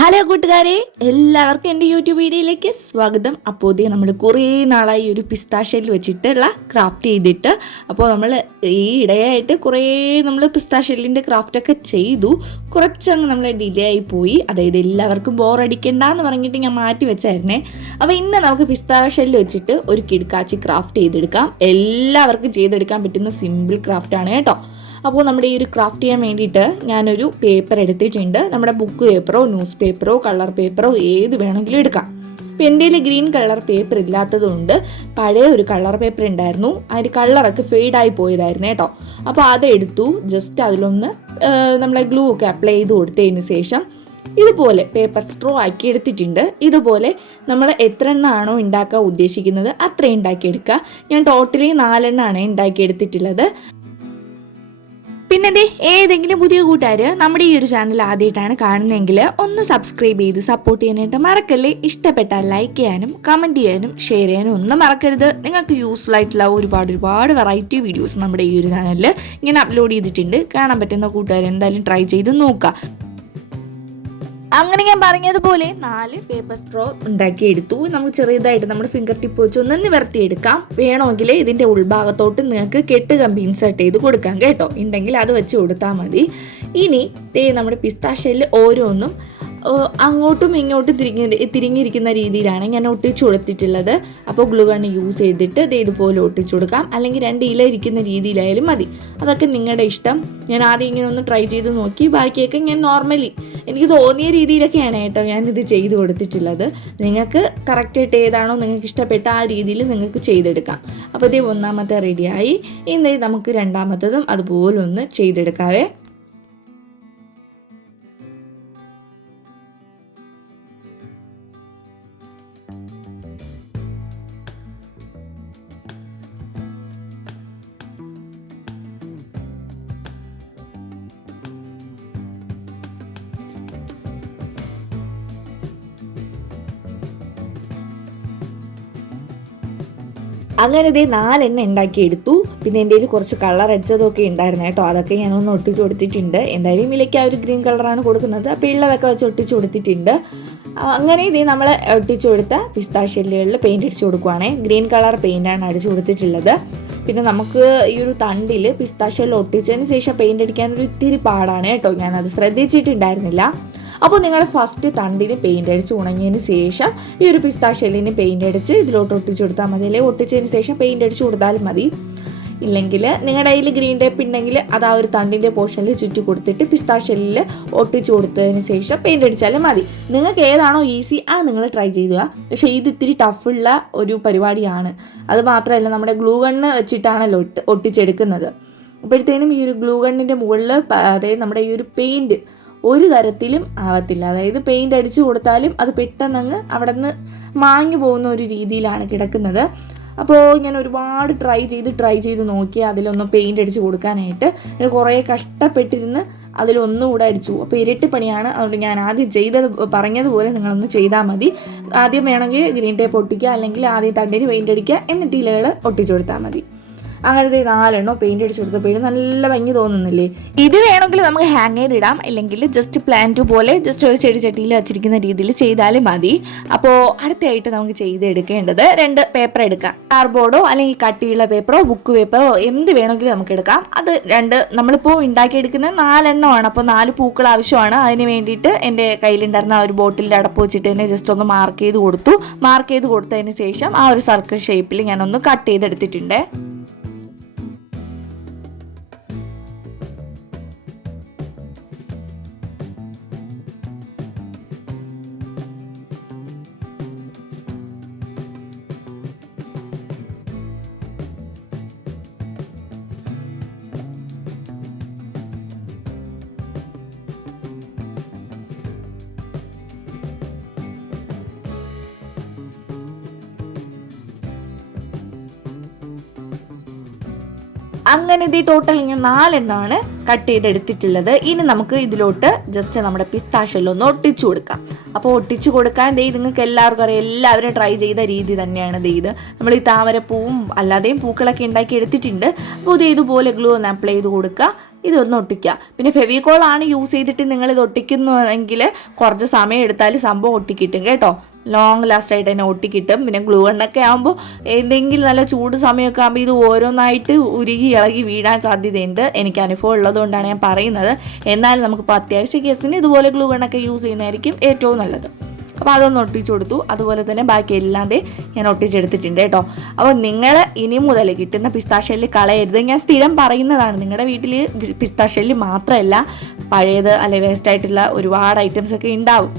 Hello കൂട്ടുകാരെ എല്ലാവർക്കും എന്റെ യൂട്യൂബ് വീഡിയോയിലേക്ക് സ്വാഗതം. അപ്പോൾ ഇതേ നമ്മൾ കുറേ നാളായി ഒരു പിസ്താഷയിൽ വെച്ചിട്ടുള്ള ക്രാഫ്റ്റ് ചെയ്തിട്ട് അപ്പോൾ നമ്മൾ ഈ ഇടയായിട്ട് കുറേ നമ്മൾ പിസ്താഷെല്ലിന്റെ ക്രാഫ്റ്റൊക്കെ ചെയ്തു. കുറച്ചങ്ങ് നമ്മൾ ഡിലേ ആയി പോയി. അതായത് എല്ലാവർക്കും ബോറടിക്കണ്ട അടിക്കണ്ടെന്ന് പറഞ്ഞിട്ട് ഞാൻ മാറ്റി വെച്ചായിരുന്നേ. അപ്പോൾ ഇന്ന് നമുക്ക് പിസ്താഷെല്ല് വെച്ചിട്ട് ഒരു കിടക്കാച്ചി ക്രാഫ്റ്റ് ചെയ്തെടുക്കാം. എല്ലാവർക്കും ചെയ്തെടുക്കാൻ പറ്റുന്ന സിമ്പിൾ ക്രാഫ്റ്റാണ് കേട്ടോ. അപ്പോൾ നമ്മുടെ ഈ ഒരു ക്രാഫ്റ്റ് ചെയ്യാൻ വേണ്ടിയിട്ട് ഞാനൊരു പേപ്പർ എടുത്തിട്ടുണ്ട്. നമ്മുടെ ബുക്ക് പേപ്പറോ ന്യൂസ് പേപ്പറോ കളർ പേപ്പറോ ഏത് വേണമെങ്കിലും എടുക്കാം. അപ്പോൾ എന്റെ കയ്യിൽ ഗ്രീൻ കളർ പേപ്പർ ഇല്ലാത്തതുകൊണ്ട് പഴയ ഒരു കളർ പേപ്പർ ഉണ്ടായിരുന്നു. അതിന്റെ കളറൊക്കെ ഫെയ്ഡായി പോയതായിരുന്നു കേട്ടോ. അപ്പോൾ അതെടുത്തു. ജസ്റ്റ് അതിലൊന്ന് നമ്മളെ ഗ്ലൂ ഒക്കെ അപ്ലൈ ചെയ്ത് കൊടുത്തതിന് ശേഷം ഇതുപോലെ പേപ്പർ സ്ട്രോ ആക്കി എടുത്തിട്ടുണ്ട്. ഇതുപോലെ നമ്മൾ എത്ര എണ്ണമാണോ ഉണ്ടാക്കാൻ ഉദ്ദേശിക്കുന്നത് അത്രയും ഉണ്ടാക്കിയെടുക്കുക. ഞാൻ ടോട്ടലി നാലെണ്ണമാണ് ഉണ്ടാക്കിയെടുത്തിട്ടുള്ളത്. പിന്നെ ദേ ഏതെങ്കിലും പുതിയ കൂട്ടുകാർ നമ്മുടെ ഈ ഒരു ചാനൽ ആദ്യമായിട്ടാണ് കാണുന്നതെങ്കിൽ ഒന്ന് സബ്സ്ക്രൈബ് ചെയ്ത് സപ്പോർട്ട് ചെയ്യാനായിട്ട് മറക്കല്ലേ. ഇഷ്ടപ്പെട്ടാൽ ലൈക്ക് ചെയ്യാനും കമന്റ് ചെയ്യാനും ഷെയർ ചെയ്യാനും ഒന്നും മറക്കരുത്. നിങ്ങൾക്ക് യൂസ്ഫുൾ ആയിട്ടുള്ള ഒരുപാട് ഒരുപാട് വെറൈറ്റി വീഡിയോസ് നമ്മുടെ ഈ ഒരു ചാനലിൽ ഇങ്ങനെ അപ്ലോഡ് ചെയ്തിട്ടുണ്ട്. കാണാൻ പറ്റുന്ന കൂട്ടുകാർ എന്തായാലും ട്രൈ ചെയ്ത് നോക്കുക. അങ്ങനെ ഞാൻ പറഞ്ഞതുപോലെ നാല് പേപ്പർ സ്ട്രോ ഉണ്ടാക്കി എടുത്തു നമുക്ക് ചെറിയതായിട്ട് നമ്മുടെ ഫിംഗർ ടിപ്പ് വെച്ച് ഒന്ന് നിവർത്തിയെടുക്കാം വേണമെങ്കിൽ ഇതിന്റെ ഉൾഭാഗത്തോട്ട് നിങ്ങൾക്ക് കെട്ട് കമ്പി ഇൻസേർട്ട് ചെയ്ത് കൊടുക്കാം കേട്ടോ. ഉണ്ടെങ്കിൽ അത് വെച്ച് കൊടുത്താൽ മതി. ഇനി ദേ നമ്മുടെ പിസ്താഷയിൽ ഓരോന്നും അങ്ങോട്ടും ഇങ്ങോട്ടും തിരിഞ്ഞ് തിരിഞ്ഞിരിക്കുന്ന രീതിയിലാണ് ഞാൻ ഒട്ടിച്ചു കൊടുത്തിട്ടുള്ളത് അപ്പോൾ ഗ്ലൂ ഗൺ യൂസ് ചെയ്തിട്ട് ദേ ഇതുപോലെ ഒട്ടിച്ചു കൊടുക്കാം. അല്ലെങ്കിൽ രണ്ട് ഇല ഇരിക്കുന്ന രീതിയിലായാലും മതി. അതൊക്കെ നിങ്ങളുടെ ഇഷ്ടം. ഞാൻ ആദ്യം ഇങ്ങനെ ഒന്ന് ട്രൈ ചെയ്ത് നോക്കി. ബാക്കിയൊക്കെ ഞാൻ നോർമലി എനിക്ക് തോന്നിയ രീതിയിലൊക്കെയാണ് കേട്ടോ ഇത് ചെയ്ത് കൊടുത്തിട്ടുള്ളത്. നിങ്ങൾക്ക് കറക്റ്റായിട്ട് ഏതാണോ നിങ്ങൾക്ക് ഇഷ്ടപ്പെട്ട ആ രീതിയിൽ നിങ്ങൾക്ക് ചെയ്തെടുക്കാം. അപ്പോൾ ഇതേ ഒന്നാമത്തെ റെഡിയായി ഇന്നേ നമുക്ക് രണ്ടാമത്തതും അതുപോലെ ഒന്ന് ചെയ്തെടുക്കാവേ. അങ്ങനെ ഇതേ നാലെണ്ണ ഉണ്ടാക്കി എടുത്തു. പിന്നെ എന്റെ കയ്യിൽ കുറച്ച് കളർ അടിച്ചതൊക്കെ ഉണ്ടായിരുന്നു കേട്ടോ. അതൊക്കെ ഞാനൊന്ന് ഒട്ടിച്ചു കൊടുത്തിട്ടുണ്ട്. എന്തായാലും ഇതിലേക്ക് ആ ഒരു ഗ്രീൻ കളറാണ് കൊടുക്കുന്നത്. അപ്പോൾ ഉള്ളതൊക്കെ വെച്ച് ഒട്ടിച്ചു കൊടുത്തിട്ടുണ്ട്. അങ്ങനെ ഇതേ നമ്മൾ ഒട്ടിച്ചു കൊടുത്ത പിസ്താഷ്യല്ലുകളിൽ പെയിന്റ് അടിച്ചു കൊടുക്കുവാണേ. ഗ്രീൻ കളർ പെയിന്റാണ് അടിച്ചു കൊടുത്തിട്ടുള്ളത്. പിന്നെ നമുക്ക് ഈ ഒരു തണ്ടിൽ ഷെല്ല് ഒട്ടിച്ചതിന് ശേഷം പെയിന്റ് അടിക്കാൻ ഒരു ഇത്തിരി പാടാണ് കേട്ടോ. ഞാനത് ശ്രദ്ധിച്ചിട്ടുണ്ടായിരുന്നില്ല. അപ്പോൾ നിങ്ങൾ ഫസ്റ്റ് തണ്ടിന് പെയിന്റ് അടിച്ച് ഉണങ്ങിയതിന് ശേഷം ഈ ഒരു പിസ്താ ഷെല്ലിന് പെയിന്റ് അടിച്ച് ഇതിലോട്ട് ഒട്ടിച്ചു കൊടുത്താൽ മതി. അല്ലെങ്കിൽ ഒട്ടിച്ചതിന് ശേഷം പെയിന്റ് അടിച്ച് കൊടുത്താലും മതി. ഇല്ലെങ്കിൽ നിങ്ങളുടെ കയ്യിൽ ഗ്രീൻ ടേപ്പ് ഉണ്ടെങ്കിൽ അത് ആ ഒരു തണ്ടിന്റെ പോർഷനിൽ ചുറ്റി കൊടുത്തിട്ട് പിസ്താ ഷെല്ലിൽ ഒട്ടിച്ചു കൊടുത്തതിന് ശേഷം പെയിന്റ് അടിച്ചാലും മതി. നിങ്ങൾക്ക് ഏതാണോ ഈസി ആ നിങ്ങൾ ട്രൈ ചെയ്യുക പക്ഷേ ഇത് ഇത്തിരി ടഫുള്ള ഒരു പരിപാടിയാണ്. അത് മാത്രമല്ല നമ്മുടെ ഗ്ലൂ ഗണ്ണ് വെച്ചിട്ടാണല്ലോ ഒട്ട് ഒട്ടിച്ചെടുക്കുന്നത്. അപ്പോഴത്തേനും ഈ ഒരു ഗ്ലൂ ഗണ്ണിന്റെ മുകളിൽ അതായത് നമ്മുടെ ഈ ഒരു പെയിന്റ് ഒരു തരത്തിലും ആവത്തില്ല. അതായത് പെയിന്റ് അടിച്ചു കൊടുത്താലും അത് പെട്ടെന്നങ്ങ് അവിടെ നിന്ന് മാങ്ങി പോകുന്ന ഒരു രീതിയിലാണ് കിടക്കുന്നത്. അപ്പോൾ ഞാൻ ഒരുപാട് ട്രൈ ചെയ്ത് ട്രൈ ചെയ്ത് നോക്കി അതിലൊന്ന് പെയിന്റ് അടിച്ച് കൊടുക്കാനായിട്ട്. ഞാൻ കുറേ കഷ്ടപ്പെട്ടിരുന്ന് അതിലൊന്നുകൂടെ അടിച്ചു. അപ്പോൾ ഇരട്ടി പണിയാണ് അതുകൊണ്ട് ഞാൻ ആദ്യം ചെയ്തത് പറഞ്ഞതുപോലെ നിങ്ങളൊന്ന് ചെയ്താൽ മതി. ആദ്യം വേണമെങ്കിൽ ഗ്രീൻ ടേപ്പ് ഒട്ടിക്കുക അല്ലെങ്കിൽ ആദ്യം തണ്ടിന് പെയിന്റ് അടിക്കുക എന്നിട്ട് ഇലകൾ ഒട്ടിച്ചു കൊടുത്താൽ മതി. അങ്ങനത്തെ നാലെണ്ണോ പെയിന്റ് അടിച്ച് കൊടുത്തപ്പോഴും നല്ല ഭംഗി തോന്നുന്നില്ലേ? ഇത് വേണമെങ്കിൽ നമുക്ക് ഹാങ് ചെയ്തിടാം അല്ലെങ്കിൽ ജസ്റ്റ് പ്ലാന്റ് പോലെ ജസ്റ്റ് ഒരു ചെടി ചട്ടിയിൽ വച്ചിരിക്കുന്ന രീതിയിൽ ചെയ്താലും മതി. അപ്പോൾ അടുത്തായിട്ട് നമുക്ക് ചെയ്തെടുക്കേണ്ടത് രണ്ട് പേപ്പർ എടുക്കാം. കാർബോർഡോ അല്ലെങ്കിൽ കട്ടിയുള്ള പേപ്പറോ ബുക്ക് പേപ്പറോ എന്ത് വേണമെങ്കിലും നമുക്ക് എടുക്കാം. അത് രണ്ട് നമ്മളിപ്പോൾ ഉണ്ടാക്കിയെടുക്കുന്നത് നാലെണ്ണമാണ് അപ്പോൾ നാല് പൂക്കൾ ആവശ്യമാണ്. അതിന് വേണ്ടിയിട്ട് എന്റെ കയ്യിലുണ്ടായിരുന്ന ആ ഒരു ബോട്ടിലിന്റെ അടപ്പ് വെച്ചിട്ട് തന്നെ ജസ്റ്റ് ഒന്ന് മാർക്ക് ചെയ്ത് കൊടുത്തു. മാർക്ക് ചെയ്ത് കൊടുത്തതിന് ശേഷം ആ ഒരു സർക്കിൾ ഷേപ്പിൽ ഞാനൊന്ന് കട്ട് ചെയ്തെടുത്തിട്ടുണ്ട്. അങ്ങനെ ഇത് ടോട്ടൽ ഇങ്ങനെ നാലെണ്ണമാണ് കട്ട് ചെയ്തെടുത്തിട്ടുള്ളത്. ഇനി നമുക്ക് ഇതിലോട്ട് ജസ്റ്റ് നമ്മുടെ പിസ്താഷെല്ലൊന്ന് ഒട്ടിച്ചു കൊടുക്കാം. അപ്പോൾ ഒട്ടിച്ചു കൊടുക്കാൻ ദേ നിങ്ങൾക്ക് എല്ലാവർക്കും അറിയാം എല്ലാവരും ട്രൈ ചെയ്ത രീതി തന്നെയാണ് ദേ ഇത്. നമ്മൾ ഈ താമരപ്പൂവും അല്ലാതെയും പൂക്കളൊക്കെ ഉണ്ടാക്കി എടുത്തിട്ടുണ്ട്. അപ്പോൾ ഇത് ഇതുപോലെ ഗ്ലൂ ഒന്ന് അപ്ലൈ ചെയ്ത് കൊടുക്കുക. ഇതൊന്ന് ഒട്ടിക്കുക. പിന്നെ ഫെവിക്കോളാണ് യൂസ് ചെയ്തിട്ട് നിങ്ങൾ ഇത് ഒട്ടിക്കുന്നുവെങ്കിൽ കുറച്ച് സമയം എടുത്താൽ സംഭവം ഒട്ടിക്കിട്ടും കേട്ടോ. ലോങ് ലാസ്റ്റ് ആയിട്ട് തന്നെ ഒട്ടിക്കിട്ടും പിന്നെ ഗ്ലൂ എണ്ണൊക്കെ ആകുമ്പോൾ എന്തെങ്കിലും നല്ല ചൂട് സമയമൊക്കെ ആകുമ്പോൾ ഇത് ഓരോന്നായിട്ട് ഉരുകി ഇളകി വീഴാൻ സാധ്യതയുണ്ട്. എനിക്ക് അനുഭവം ഉള്ളതുകൊണ്ടാണ് ഞാൻ പറയുന്നത്. എന്നാലും നമുക്കിപ്പോൾ അത്യാവശ്യ കേസിന് ഇതുപോലെ ഗ്ലൂ എണ്ണൊക്കെ യൂസ് ചെയ്യുന്നതായിരിക്കും ഏറ്റവും നല്ലത്. അപ്പോൾ അതൊന്ന് ഒട്ടിച്ചു കൊടുത്തു. അതുപോലെ തന്നെ ബാക്കി എല്ലാം ഞാൻ ഒട്ടിച്ചെടുത്തിട്ടുണ്ട് കേട്ടോ. അപ്പോൾ നിങ്ങൾ ഇനി മുതൽ കിട്ടുന്ന പിസ്താഷെല്ല് കളയരുത്. ഞാൻ സ്ഥിരം പറയുന്നതാണ് നിങ്ങളുടെ വീട്ടിൽ പിസ്താഷെല്ല് മാത്രമല്ല പഴയത് അല്ലെ വേസ്റ്റ് ആയിട്ടുള്ള ഒരുപാട് ഐറ്റംസ് ഒക്കെ ഉണ്ടാവും.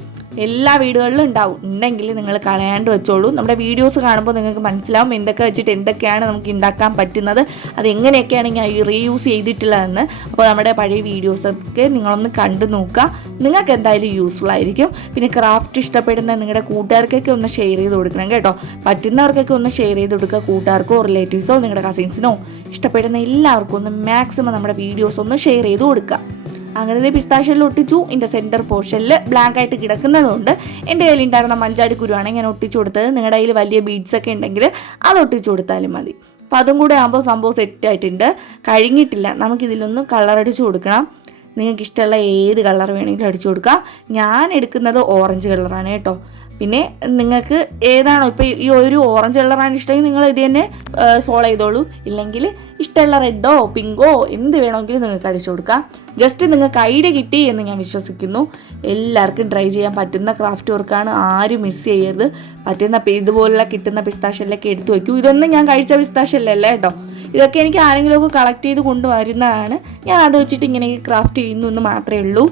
എല്ലാ വീടുകളിലും ഉണ്ടാവും. ഉണ്ടെങ്കിൽ നിങ്ങൾ കളയാണ്ട് വെച്ചോളൂ. നമ്മുടെ വീഡിയോസ് കാണുമ്പോൾ നിങ്ങൾക്ക് മനസ്സിലാവും എന്തൊക്കെ വെച്ചിട്ട് എന്തൊക്കെയാണ് നമുക്ക് ഉണ്ടാക്കാൻ പറ്റുന്നത്. അത് എങ്ങനെയൊക്കെയാണ് ഞാൻ റീയൂസ് ചെയ്തിട്ടുള്ളതെന്ന്. അപ്പോൾ നമ്മുടെ പഴയ വീഡിയോസൊക്കെ നിങ്ങളൊന്ന് കണ്ടു നോക്കുക. നിങ്ങൾക്ക് എന്തായാലും യൂസ്ഫുൾ ആയിരിക്കും. പിന്നെ ക്രാഫ്റ്റ് ഇഷ്ടപ്പെടുന്ന നിങ്ങളുടെ കൂട്ടുകാർക്കൊക്കെ ഒന്ന് ഷെയർ ചെയ്ത് കൊടുക്കണം കേട്ടോ. പറ്റുന്നവർക്കൊക്കെ ഒന്ന് ഷെയർ ചെയ്ത് കൊടുക്കുക. കൂട്ടുകാർക്കോ റിലേറ്റീവ്സോ നിങ്ങളുടെ കസിൻസിനോ ഇഷ്ടപ്പെടുന്ന എല്ലാവർക്കും ഒന്ന് മാക്സിമം നമ്മുടെ വീഡിയോസ് ഒന്ന് ഷെയർ ചെയ്ത് കൊടുക്കുക. അങ്ങനെ പിസ്താശയിൽ ഒട്ടിച്ചു. എന്റെ സെന്റർ പോർഷനിൽ ബ്ലാങ്ക് ആയിട്ട് കിടക്കുന്നതുകൊണ്ട് എന്റെ കയ്യിൽ ഉണ്ടായിരുന്ന മഞ്ചാടി കുരുവാണ് ഞാൻ ഒട്ടിച്ചു കൊടുത്തത്. നിങ്ങളുടെ കയ്യിൽ വലിയ ബീഡ്സ് ഒക്കെ ഉണ്ടെങ്കിൽ അത് ഒട്ടിച്ചു കൊടുത്താലും മതി. അപ്പം അതും കൂടെ ആകുമ്പോൾ സംഭവം സെറ്റ് ആയിട്ടുണ്ട്. കഴിഞ്ഞിട്ടില്ല. നമുക്കിതിലൊന്നും കളർ അടിച്ചു കൊടുക്കണം. നിങ്ങൾക്ക് ഇഷ്ടമുള്ള ഏത് കളർ വേണമെങ്കിലും അടിച്ചു കൊടുക്കാം. ഞാൻ എടുക്കുന്നത് ഓറഞ്ച് കളറാണ് കേട്ടോ. പിന്നെ നിങ്ങൾക്ക് ഏതാണോ ഇപ്പോൾ ഈ ഒരു ഓറഞ്ച് കളറാണ് ഇഷ്ടമെങ്കിൽ നിങ്ങൾ ഇത് തന്നെ ഫോളോ ചെയ്തോളൂ. ഇല്ലെങ്കിൽ ഇഷ്ടമുള്ള റെഡോ പിങ്കോ എന്ത് വേണമെങ്കിലും നിങ്ങൾക്ക് അടിച്ചു കൊടുക്കാം. ജസ്റ്റ് നിങ്ങൾക്ക് ഐഡിയ കിട്ടി എന്ന് ഞാൻ വിശ്വസിക്കുന്നു. എല്ലാവർക്കും ട്രൈ ചെയ്യാൻ പറ്റുന്ന ക്രാഫ്റ്റ് വർക്കാണ് ആരും മിസ് ചെയ്യരുത്. പറ്റുന്ന ഇതുപോലുള്ള കിട്ടുന്ന പിസ്താഷെല്ലൊക്കെ എടുത്തു വയ്ക്കൂ ഇതൊന്നും ഞാൻ കഴിച്ച പിസ്താഷെല്ലല്ല കേട്ടോ. ഇതൊക്കെ എനിക്ക് ആരെങ്കിലുമൊക്കെ കളക്ട് ചെയ്ത് കൊണ്ടുവരുന്നതാണ്. ഞാൻ അത് വെച്ചിട്ട് ഇങ്ങനെ ക്രാഫ്റ്റ് ചെയ്യുന്നു എന്ന് മാത്രമേ ഉള്ളൂ.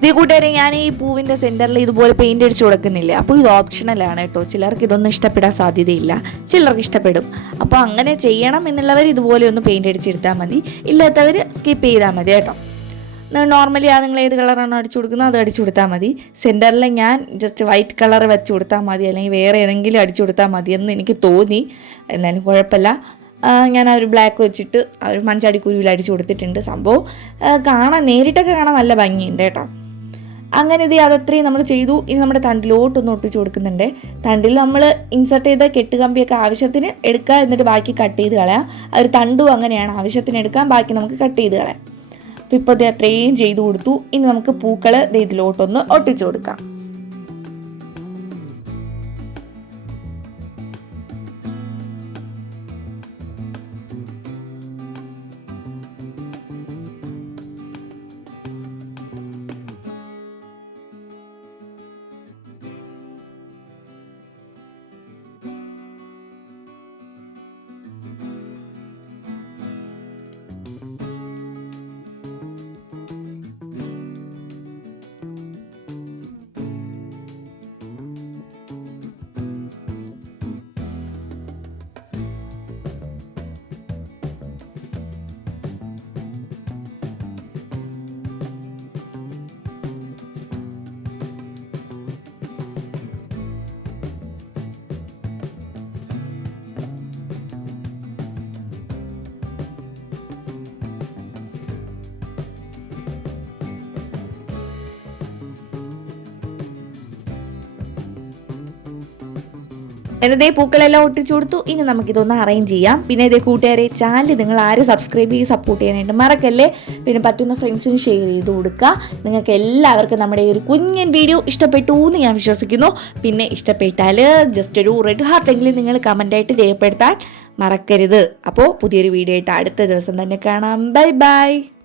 ഇതേ കൂട്ടുകാരെ ഞാൻ ഈ പൂവിന്റെ സെന്ററിൽ ഇതുപോലെ പെയിന്റ് അടിച്ച് കൊടുക്കുന്നില്ലേ? അപ്പോൾ ഇത് ഓപ്ഷണലാണ് കേട്ടോ. ചിലർക്ക് ഇതൊന്നും ഇഷ്ടപ്പെടാൻ സാധ്യതയില്ല. ചിലർക്ക് ഇഷ്ടപ്പെടും. അപ്പോൾ അങ്ങനെ ചെയ്യണം എന്നുള്ളവർ ഇതുപോലെ ഒന്ന് പെയിന്റ് അടിച്ചെടുത്താൽ മതി. ഇല്ലാത്തവർ സ്കിപ്പ് ചെയ്താൽ മതി കേട്ടോ. നോർമലി ആ നിങ്ങൾ ഏത് കളറാണോ അടിച്ചു കൊടുക്കുന്നത് അത് അടിച്ചു കൊടുത്താൽ മതി. സെന്ററിൽ ഞാൻ ജസ്റ്റ് വൈറ്റ് കളർ വെച്ച് കൊടുത്താൽ മതി. അല്ലെങ്കിൽ വേറെ ഏതെങ്കിലും അടിച്ചു കൊടുത്താൽ മതി എന്ന് എനിക്ക് തോന്നി. എന്നാലും കുഴപ്പമില്ല. ഞാൻ ആ ഒരു ബ്ലാക്ക് വെച്ചിട്ട് ആ ഒരു മഞ്ചാടി കുരുവിൽ അടിച്ചു കൊടുത്തിട്ടുണ്ട്. സംഭവം കാണാൻ നേരിട്ടൊക്കെ കാണാൻ നല്ല ഭംഗിയുണ്ട് കേട്ടോ. അങ്ങനെ ഇത് അതത്രയും നമ്മൾ ചെയ്തു. ഇനി നമ്മുടെ തണ്ടിലോട്ടൊന്ന് ഒട്ടിച്ചു കൊടുക്കുന്നുണ്ട്. തണ്ടിൽ നമ്മൾ ഇൻസർട്ട് ചെയ്ത കെട്ടുകമ്പിയൊക്കെ ആവശ്യത്തിന് എടുക്കുക എന്നിട്ട് ബാക്കി കട്ട് ചെയ്ത് കളയാം. അതൊരു തണ്ടും അങ്ങനെയാണ്. ആവശ്യത്തിന് എടുക്കാം ബാക്കി നമുക്ക് കട്ട് ചെയ്ത് കളയാം. അപ്പോൾ ഇപ്പോൾ ഇത് അത്രയും ചെയ്തു കൊടുത്തു. ഇനി നമുക്ക് പൂക്കൾ ഇതിലോട്ടൊന്ന് ഒട്ടിച്ചു കൊടുക്കാം. എന്നതേ പൂക്കളെല്ലാം ഒട്ടിച്ചു കൊടുത്തു. ഇനി നമുക്കിതൊന്ന് അറേഞ്ച് ചെയ്യാം. പിന്നെ ഇതേ കൂട്ടുകാരെ ചാനൽ നിങ്ങൾ ആരും സബ്സ്ക്രൈബ് ചെയ്ത് സപ്പോർട്ട് ചെയ്യാനായിട്ട് മറക്കല്ലേ? പിന്നെ പറ്റുന്ന ഫ്രണ്ട്സിന് ഷെയർ ചെയ്ത് കൊടുക്കുക നിങ്ങൾക്ക് എല്ലാവർക്കും നമ്മുടെ ഈ ഒരു കുഞ്ഞൻ വീഡിയോ ഇഷ്ടപ്പെട്ടു എന്ന് ഞാൻ വിശ്വസിക്കുന്നു. പിന്നെ ഇഷ്ടപ്പെട്ടാൽ ജസ്റ്റ് ഒരു റെഡ് ഹാർട്ടെങ്കിലും നിങ്ങൾ കമന്റായിട്ട് രേഖപ്പെടുത്താൻ മറക്കരുത്. അപ്പോൾ പുതിയൊരു വീഡിയോ ആയിട്ട് അടുത്ത ദിവസം തന്നെ കാണാം. Bye bye